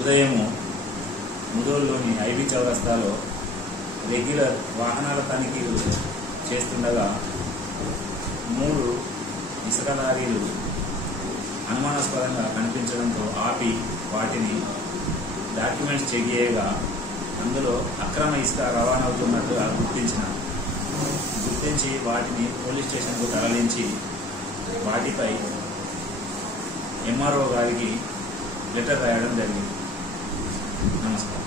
ఉదయం ముదోల్లోని ఐబీ చౌరస్తాలో రెగ్యులర్ వాహనాల తనిఖీలు చేస్తుండగా 3 ఇసుక లారీలు అనుమానాస్పదంగా కనిపించడంతో ఆపి వాటిని డాక్యుమెంట్స్ చెక్ చేయగా అందులో అక్రమ ఇసుక రవాణా అవుతున్నట్టుగా గుర్తించి వాటిని పోలీస్ స్టేషన్కు తరలించి వాటిపై ఎంఆర్ఓ గారికి లెటర్ రాయడం జరిగింది. నమస్కారం.